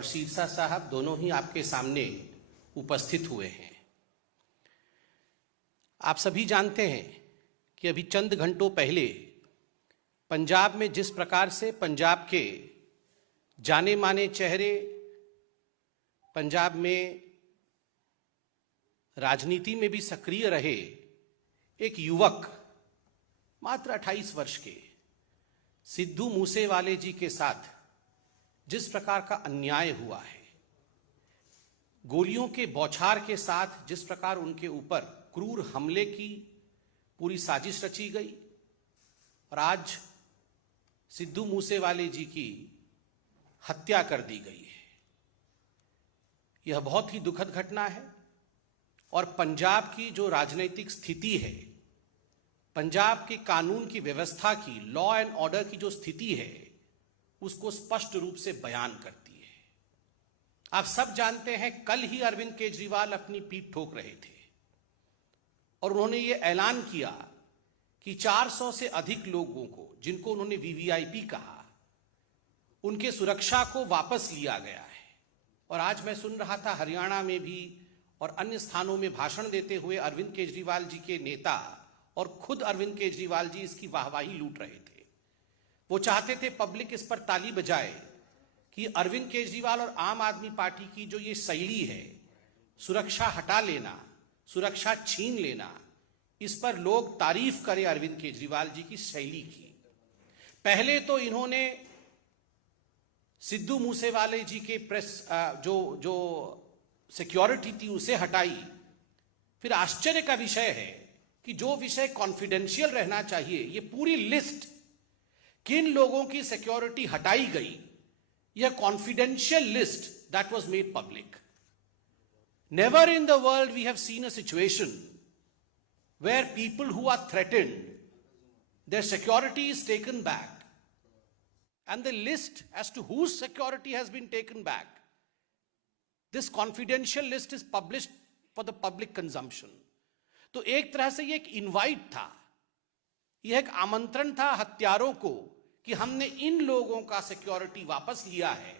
और सिरसा साहब दोनों ही आपके सामने उपस्थित हुए हैं। आप सभी जानते हैं कि अभी चंद घंटों पहले पंजाब में जिस प्रकार से पंजाब के जाने माने चेहरे, पंजाब में राजनीति में भी सक्रिय रहे एक युवक मात्र 28 वर्ष के सिद्धू मूसेवाले जी के साथ जिस प्रकार का अन्याय हुआ है, गोलियों के बौछार के साथ जिस प्रकार उनके ऊपर क्रूर हमले की पूरी साजिश रची गई और आज सिद्धू मूसेवाले जी की हत्या कर दी गई है, यह बहुत ही दुखद घटना है। और पंजाब की जो राजनीतिक स्थिति है, पंजाब के कानून की व्यवस्था की, लॉ एंड ऑर्डर की जो स्थिति है, उसको स्पष्ट रूप से बयान करती है। आप सब जानते हैं, कल ही अरविंद केजरीवाल अपनी पीठ ठोक रहे थे और उन्होंने ये ऐलान किया कि 400 से अधिक लोगों को, जिनको उन्होंने वीवीआईपी कहा, उनके सुरक्षा को वापस लिया गया है। और आज मैं सुन रहा था हरियाणा में भी और अन्य स्थानों में भाषण देते हुए अरविंद केजरीवाल जी के नेता और खुद अरविंद केजरीवाल जी इसकी वाहवाही लूट रहे थे। वो चाहते थे पब्लिक इस पर ताली बजाए कि अरविंद केजरीवाल और आम आदमी पार्टी की जो ये शैली है, सुरक्षा हटा लेना, सुरक्षा छीन लेना, इस पर लोग तारीफ करें अरविंद केजरीवाल जी की शैली की। पहले तो इन्होंने सिद्धू मूसेवाले जी के प्रेस जो सिक्योरिटी थी उसे हटाई। फिर आश्चर्य का विषय है कि जो विषय कॉन्फिडेंशियल रहना चाहिए, ये पूरी लिस्ट किन लोगों की सिक्योरिटी हटाई गई, यह confidential list that was made public. Never in the world we have seen a situation where people who are threatened, their security is taken back, and the list as to whose security has been taken back, this confidential list is published for the public consumption. तो एक तरह से ये एक invite था, यह एक आमंत्रण था हत्यारों को कि हमने इन लोगों का सिक्योरिटी वापस लिया है,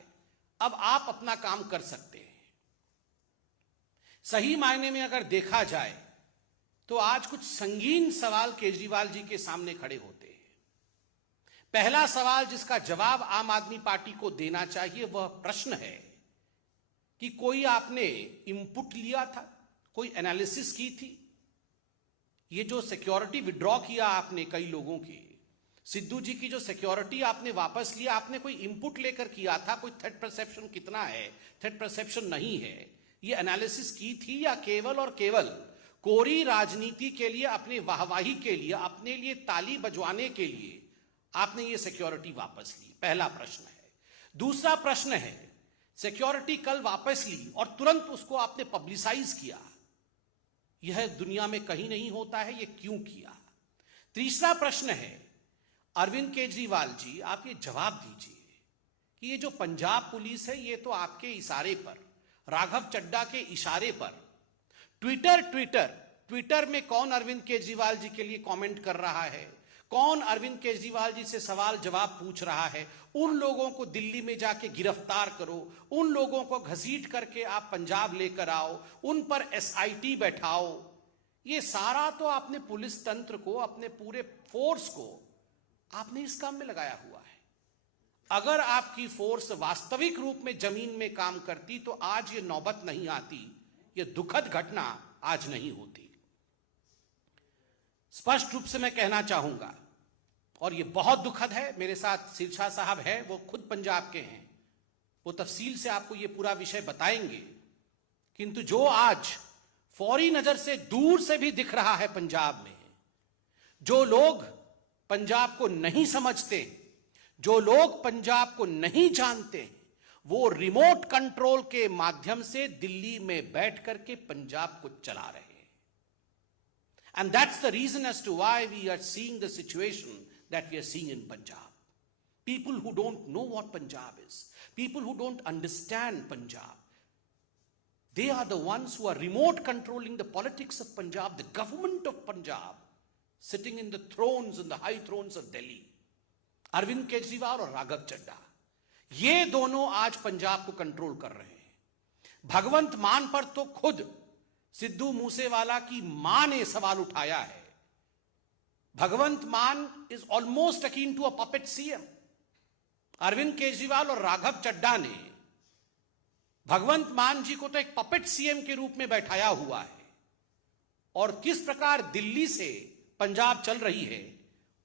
अब आप अपना काम कर सकते हैं। सही मायने में अगर देखा जाए तो आज कुछ संगीन सवाल केजरीवाल जी के सामने खड़े होते हैं। पहला सवाल जिसका जवाब आम आदमी पार्टी को देना चाहिए वह प्रश्न है कि कोई आपने इनपुट लिया था, कोई एनालिसिस की थी? ये जो सिक्योरिटी विड्रॉ किया आपने कई लोगों की, सिद्धू जी की जो सिक्योरिटी आपने वापस लिया, आपने कोई इनपुट लेकर किया था? कोई थ्रेट परसेप्शन कितना है, थ्रेट परसेप्शन नहीं है, ये एनालिसिस की थी या केवल और केवल कोरी राजनीति के लिए, अपने वाहवाही के लिए, अपने लिए ताली बजवाने के लिए आपने ये सिक्योरिटी वापस ली? पहला प्रश्न है। दूसरा प्रश्न है, सिक्योरिटी कल वापस ली और तुरंत उसको आपने पब्लिसाइज किया, यह दुनिया में कहीं नहीं होता है, यह क्यों किया? तीसरा प्रश्न है, अरविंद केजरीवाल जी आप ये जवाब दीजिए कि ये जो पंजाब पुलिस है, ये तो आपके इशारे पर, राघव चड्ढा के इशारे पर ट्विटर में कौन अरविंद केजरीवाल जी के लिए कमेंट कर रहा है, कौन अरविंद केजरीवाल जी से सवाल जवाब पूछ रहा है, उन लोगों को दिल्ली में जाके गिरफ्तार करो, उन लोगों को घसीट करके आप पंजाब लेकर आओ, उन पर एसआईटी बैठाओ। ये सारा तो आपने पुलिस तंत्र को, अपने पूरे फोर्स को आपने इस काम में लगाया हुआ है। अगर आपकी फोर्स वास्तविक रूप में जमीन में काम करती तो आज ये नौबत नहीं आती, यह दुखद घटना आज नहीं होती। स्पष्ट रूप से मैं कहना चाहूंगा, और यह बहुत दुखद है, मेरे साथ सिरसा साहब है, वो खुद पंजाब के हैं, वो तफसील से आपको यह पूरा विषय बताएंगे। किंतु जो आज फौरी नजर से दूर से भी दिख रहा है पंजाब में, जो लोग पंजाब को नहीं समझते, जो लोग पंजाब को नहीं जानते, वो रिमोट कंट्रोल के माध्यम से दिल्ली में बैठ करके पंजाब को चला रहे हैं। And that's the reason as to why we are seeing the situation that we are seeing in Punjab. People who don't know what Punjab is, people who don't understand Punjab, they are the ones who are remote controlling the politics of Punjab, the government of Punjab, sitting in the thrones, in the high thrones of Delhi. Arvind Kejriwal और राघव चड्ढा, ये दोनों आज पंजाब को control कर रहे हैं। भगवंत मान पर तो खुद सिद्धू मूसेवाला की मां ने सवाल उठाया है। Bhagwant Mann is almost akin to a puppet CM. Arvind Kejriwal और राघव चड्ढा ने भगवंत मान जी को तो एक पपेट सीएम के रूप में बैठाया हुआ है, और किस प्रकार दिल्ली से पंजाब चल रही है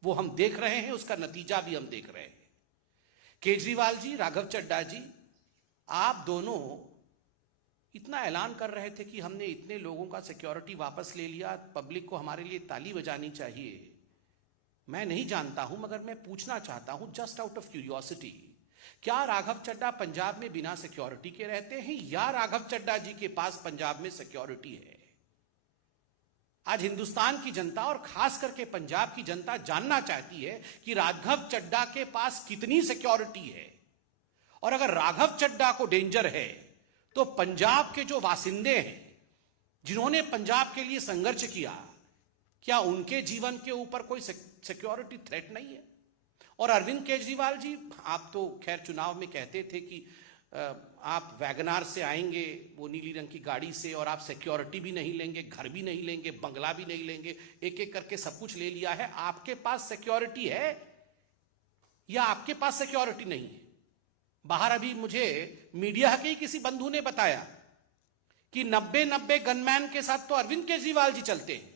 वो हम देख रहे हैं, उसका नतीजा भी हम देख रहे हैं। केजरीवाल जी, राघव चड्ढा जी, आप दोनों इतना ऐलान कर रहे थे कि हमने इतने लोगों का सिक्योरिटी वापस ले लिया, पब्लिक को हमारे लिए ताली बजानी चाहिए। मैं नहीं जानता हूं, मगर मैं पूछना चाहता हूं जस्ट आउट ऑफ क्यूरियोसिटी, क्या राघव चड्ढा पंजाब में बिना सिक्योरिटी के रहते हैं, या राघव चड्ढा जी के पास पंजाब में सिक्योरिटी है? आज हिंदुस्तान की जनता और खास करके पंजाब की जनता जानना चाहती है कि राघव चड्ढा के पास कितनी सिक्योरिटी है, और अगर राघव चड्ढा को डेंजर है तो पंजाब के जो वासिंदे हैं, जिन्होंने पंजाब के लिए संघर्ष किया, क्या उनके जीवन के ऊपर कोई सिक्योरिटी थ्रेट नहीं है? और अरविंद केजरीवाल जी, आप तो खैर चुनाव में कहते थे कि आप वैगनार से आएंगे, वो नीली रंग की गाड़ी से, और आप सिक्योरिटी भी नहीं लेंगे, घर भी नहीं लेंगे, बंगला भी नहीं लेंगे, एक एक करके सब कुछ ले लिया है। आपके पास सिक्योरिटी है या आपके पास सिक्योरिटी नहीं है? बाहर अभी मुझे मीडिया के ही किसी बंधु ने बताया कि 90 गनमैन के साथ तो अरविंद केजरीवाल जी चलते हैं।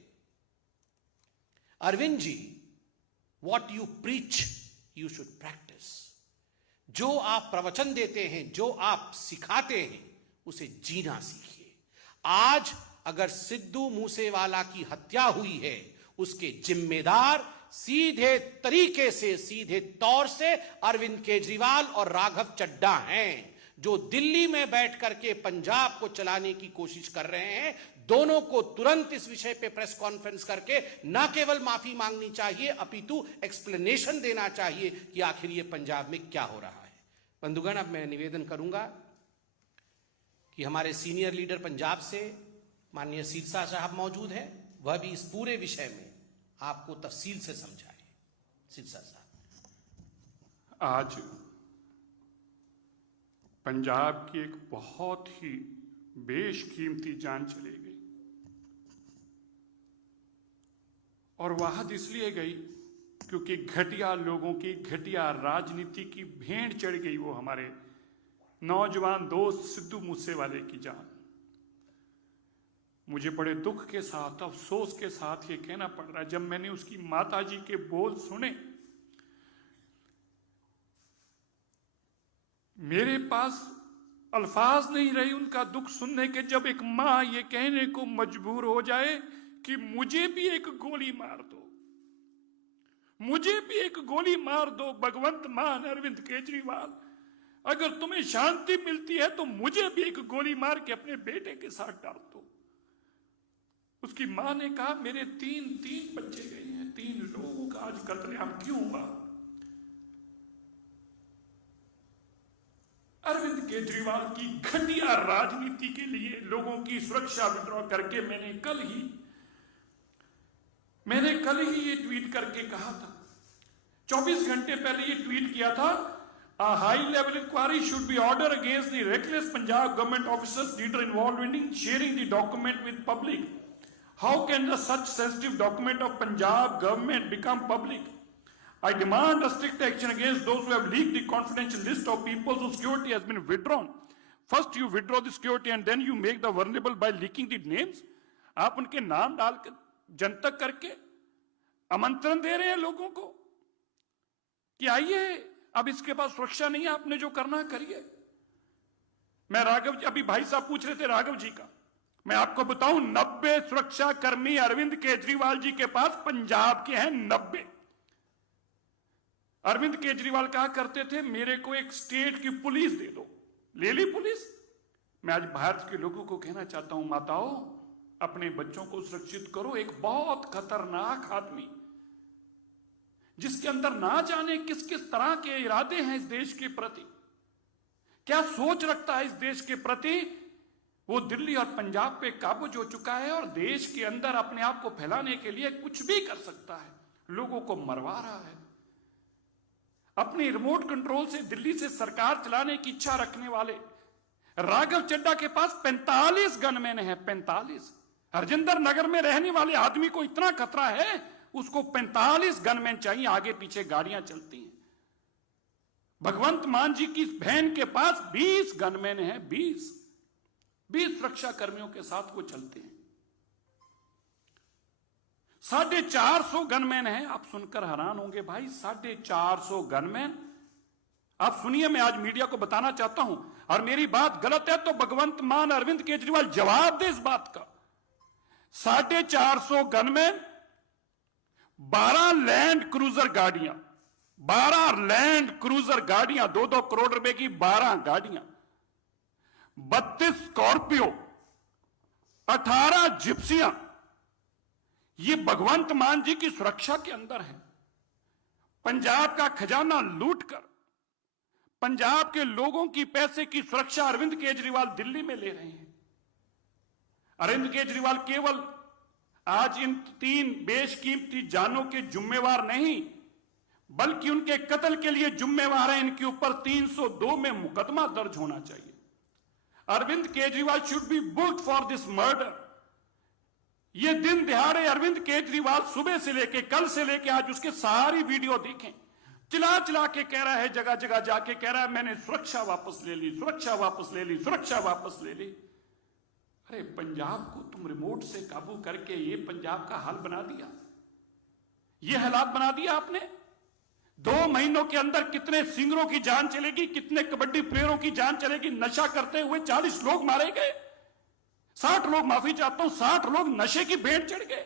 Arvind ji, what you preach you should practice. जो आप प्रवचन देते हैं, जो आप सिखाते हैं, उसे जीना सीखिए। आज अगर सिद्धू मूसेवाला की हत्या हुई है, उसके जिम्मेदार सीधे तरीके से, सीधे तौर से अरविंद केजरीवाल और राघव चड्ढा हैं, जो दिल्ली में बैठ करके पंजाब को चलाने की कोशिश कर रहे हैं। दोनों को तुरंत इस विषय पे प्रेस कॉन्फ्रेंस करके न केवल माफी मांगनी चाहिए, अपितु एक्सप्लेनेशन देना चाहिए कि आखिर ये पंजाब में क्या हो रहा है। बंधुगण, अब मैं निवेदन करूंगा कि हमारे सीनियर लीडर पंजाब से माननीय सिरसा साहब मौजूद हैं, वह भी इस पूरे विषय में आपको तफसील से समझाएं। सिरसा साहब। आज पंजाब की एक बहुत ही बेशकीमती जान चली गई, और वहां इसलिए गई क्योंकि घटिया लोगों की, घटिया राजनीति की भेंट चढ़ गई वो हमारे नौजवान दोस्त सिद्धू मूसेवाले की जान। मुझे बड़े दुख के साथ, अफसोस के साथ ये कहना पड़ रहा है, जब मैंने उसकी माता जी के बोल सुने, मेरे पास अल्फाज नहीं रही उनका दुख सुनने के, जब एक मां ये कहने को मजबूर हो जाए कि मुझे भी एक गोली मार दो, मुझे भी एक गोली मार दो भगवंत मान, अरविंद केजरीवाल, अगर तुम्हें शांति मिलती है तो मुझे भी एक गोली मार के अपने बेटे के साथ डाल दो। उसकी मां ने कहा, मेरे तीन बच्चे गए हैं, 3 लोगों का आज कत्लेआम क्यों हुआ? अरविंद केजरीवाल की घटिया राजनीति के लिए लोगों की सुरक्षा विड्रॉ करके मैंने कल ही ये ट्वीट करके कहा था, 24 घंटे पहले ये ट्वीट किया था, a high level inquiry should be ordered against the reckless Punjab government officers leader involved in sharing the document with public. How can such sensitive document of Punjab government become public? I demand a strict action against those who have leaked the confidential list of people whose security has been withdrawn. First you withdraw the security and then you make the vulnerable by leaking the names. आप उनके नाम डालकर जनतक करके आमंत्रण दे रहे हैं लोगों को कि आइए, अब इसके पास सुरक्षा नहीं है, आपने जो करना करिए। मैं राघव, अभी भाई साहब पूछ रहे थे राघव जी का, मैं आपको बताऊं 90 सुरक्षा कर्मी अरविंद केजरीवाल जी के पास पंजाब के हैं, 90। अरविंद केजरीवाल कहा करते थे, मेरे को एक स्टेट की पुलिस दे दो, ले ली पुलिस। मैं आज भारत के लोगों को कहना चाहता हूं, माताओं, अपने बच्चों को सुरक्षित करो। एक बहुत खतरनाक आदमी जिसके अंदर ना जाने किस किस तरह के इरादे हैं इस देश के प्रति, क्या सोच रखता है इस देश के प्रति, वो दिल्ली और पंजाब पे काबूज हो चुका है और देश के अंदर अपने आप को फैलाने के लिए कुछ भी कर सकता है, लोगों को मरवा रहा है। अपनी रिमोट कंट्रोल से दिल्ली से सरकार चलाने की इच्छा रखने वाले राघव चड्ढा के पास 45 गनमैन है। 45। हरजिंदर नगर में रहने वाले आदमी को इतना खतरा है, उसको 45 गनमैन चाहिए, आगे पीछे गाड़ियां चलती हैं। भगवंत मान जी की बहन के पास 20 गनमैन है। 20 सुरक्षा कर्मियों के साथ वो चलते हैं। 450 गनमैन है। आप सुनकर हैरान होंगे भाई, 450 गनमैन। आप सुनिए, मैं आज मीडिया को बताना चाहता हूं, और मेरी बात गलत है तो भगवंत मान अरविंद केजरीवाल जवाब दे इस बात का। 450 गनमैन, 12 लैंड क्रूजर गाड़ियां, 12 लैंड क्रूजर गाड़ियां, 2-2 करोड़ रुपए की 12 गाड़ियां, 32 स्कॉर्पियो, 18 जिप्सियां, ये भगवंत मान जी की सुरक्षा के अंदर है। पंजाब का खजाना लूटकर पंजाब के लोगों की पैसे की सुरक्षा अरविंद केजरीवाल दिल्ली में ले रहे हैं। अरविंद केजरीवाल केवल आज इन 3 बेशकीमती जानों के जिम्मेवार नहीं, बल्कि उनके कत्ल के लिए जिम्मेवार है। इनके ऊपर 302 में मुकदमा दर्ज होना चाहिए। Arvind Kejriwal should be booked for this murder. ये दिन दिहाड़े अरविंद केजरीवाल सुबह से लेके, कल से लेके आज उसके सारी वीडियो देखें, चिल्ला चिल्ला के कह रहा है, जगह जगह जाके कह रहा है मैंने सुरक्षा वापस ले ली, सुरक्षा वापस ले ली, सुरक्षा वापस ले ली। अरे पंजाब को तुम रिमोट से काबू करके ये पंजाब का हाल बना दिया, ये हालात बना दिया आपने। 2 महीनों के अंदर कितने सिंगरों की जान चलेगी, कितने कबड्डी प्लेयरों की जान चलेगी। नशा करते हुए 40 लोग मारे गए, 60 लोग, माफी चाहता हूं, 60 लोग नशे की भेंट चढ़ गए।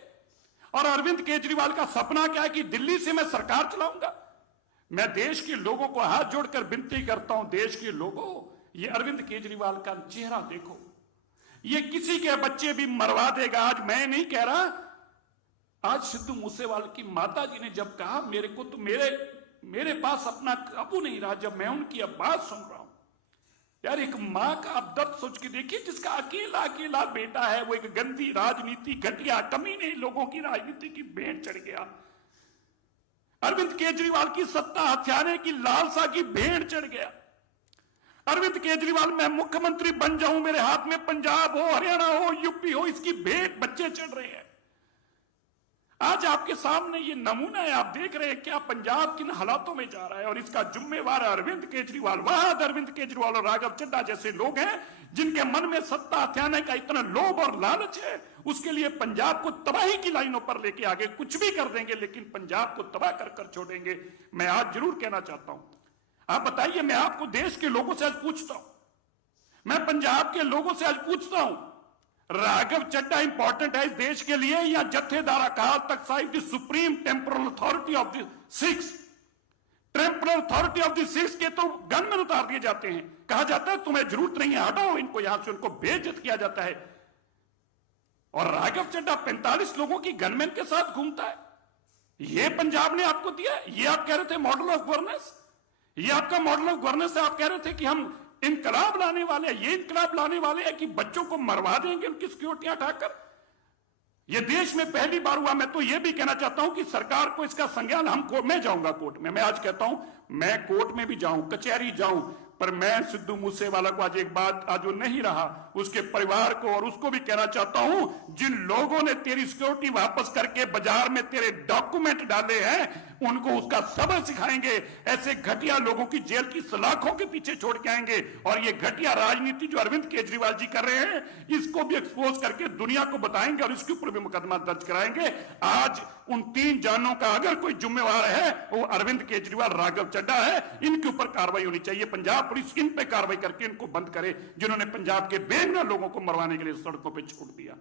और अरविंद केजरीवाल का सपना क्या है कि दिल्ली से मैं सरकार चलाऊंगा। मैं देश के लोगों को हाथ जोड़कर विनती करता हूं, देश के लोगों, ये अरविंद केजरीवाल का चेहरा देखो, ये किसी के बच्चे भी मरवा देगा। आज मैं नहीं कह रहा, आज सिद्धू मूसेवाल की माता जी ने जब कहा मेरे को तो मेरे पास अपना काबू नहीं रहा, जब मैं उनकी अब बात सुन रहा हूं, यार एक मां का आप दर्द सोच के देखिए, जिसका अकेला अकेला बेटा है, वो एक गंदी राजनीति, घटिया कमीने लोगों की राजनीति की भेंट चढ़ गया। अरविंद केजरीवाल की सत्ता हथियाने की लालसा की भेंट चढ़ गया। अरविंद केजरीवाल, मैं मुख्यमंत्री बन जाऊं, मेरे हाथ में पंजाब हो, हरियाणा हो, यूपी हो, इसकी भेंट बच्चे चढ़ रहे हैं। आज आपके सामने ये नमूना है, आप देख रहे हैं क्या पंजाब किन हालातों में जा रहा है, और इसका जिम्मेवार अरविंद केजरीवाल। वहां अरविंद केजरीवाल और राघव चड्ढा जैसे लोग हैं जिनके मन में सत्ता हथियाने का इतना लोभ और लालच है, उसके लिए पंजाब को तबाही की लाइनों पर लेके आगे कुछ भी कर देंगे, लेकिन पंजाब को तबाह कर कर छोड़ेंगे। मैं आज जरूर कहना चाहता हूं, आप बताइए, मैं आपको देश के लोगों से आज पूछता हूं, मैं पंजाब के लोगों से आज पूछता हूं, राघव चड्ढा इंपॉर्टेंट है इस देश के लिए या जत्थेदार Akal Takht Sahib the supreme temporal authority of the Sikhs? Temporal authority of the Sikhs के तो गनमैन उतार दिए जाते हैं, कहा जाता है तुम्हें जरूरत नहीं है, हटाओ इनको यहां से, उनको बेइज्जत किया जाता है। और राघव चड्ढा 45 लोगों की गनमैन के साथ घूमता है। ये पंजाब ने आपको दिया, ये आप कह रहे थे मॉडल ऑफ गवर्नेंस, ये आपका मॉडल ऑफ गवर्नेंस है। आप कह रहे थे कि हम इनकलाब लाने वाले हैं, ये इनकलाब लाने वाले हैं कि बच्चों को मरवा देंगे उनकी सिक्योरिटियां उठाकर। ये देश में पहली बार हुआ। मैं तो ये भी कहना चाहता हूं कि सरकार को इसका संज्ञान, मैं जाऊंगा कोर्ट में, मैं आज कहता हूं मैं कोर्ट में भी जाऊं, कचहरी जाऊं, पर मैं सिद्धू मूसेवाला को आज एक बात, आज वो नहीं रहा, उसके परिवार को और उसको भी कहना चाहता हूं, जिन लोगों ने तेरी सिक्योरिटी वापस करके बाजार में तेरे डॉक्यूमेंट डाले हैं, उनको उसका सबक सिखाएंगे। ऐसे घटिया लोगों की जेल की सलाखों के पीछे छोड़ के आएंगे। और ये घटिया राजनीति जो अरविंद केजरीवाल जी कर रहे हैं, इसको भी एक्सपोज करके दुनिया को बताएंगे और इसके ऊपर भी मुकदमा दर्ज कराएंगे। आज उन 3 जानों का अगर कोई जिम्मेवार है, वो अरविंद केजरीवाल, राघव चड्ढा है। इनके ऊपर कार्रवाई होनी चाहिए। पंजाब पुलिस इन पे कार्रवाई करके इनको बंद करे, जिन्होंने पंजाब के बेगुनाह लोगों को मरवाने के लिए सड़कों पर छोड़ दिया।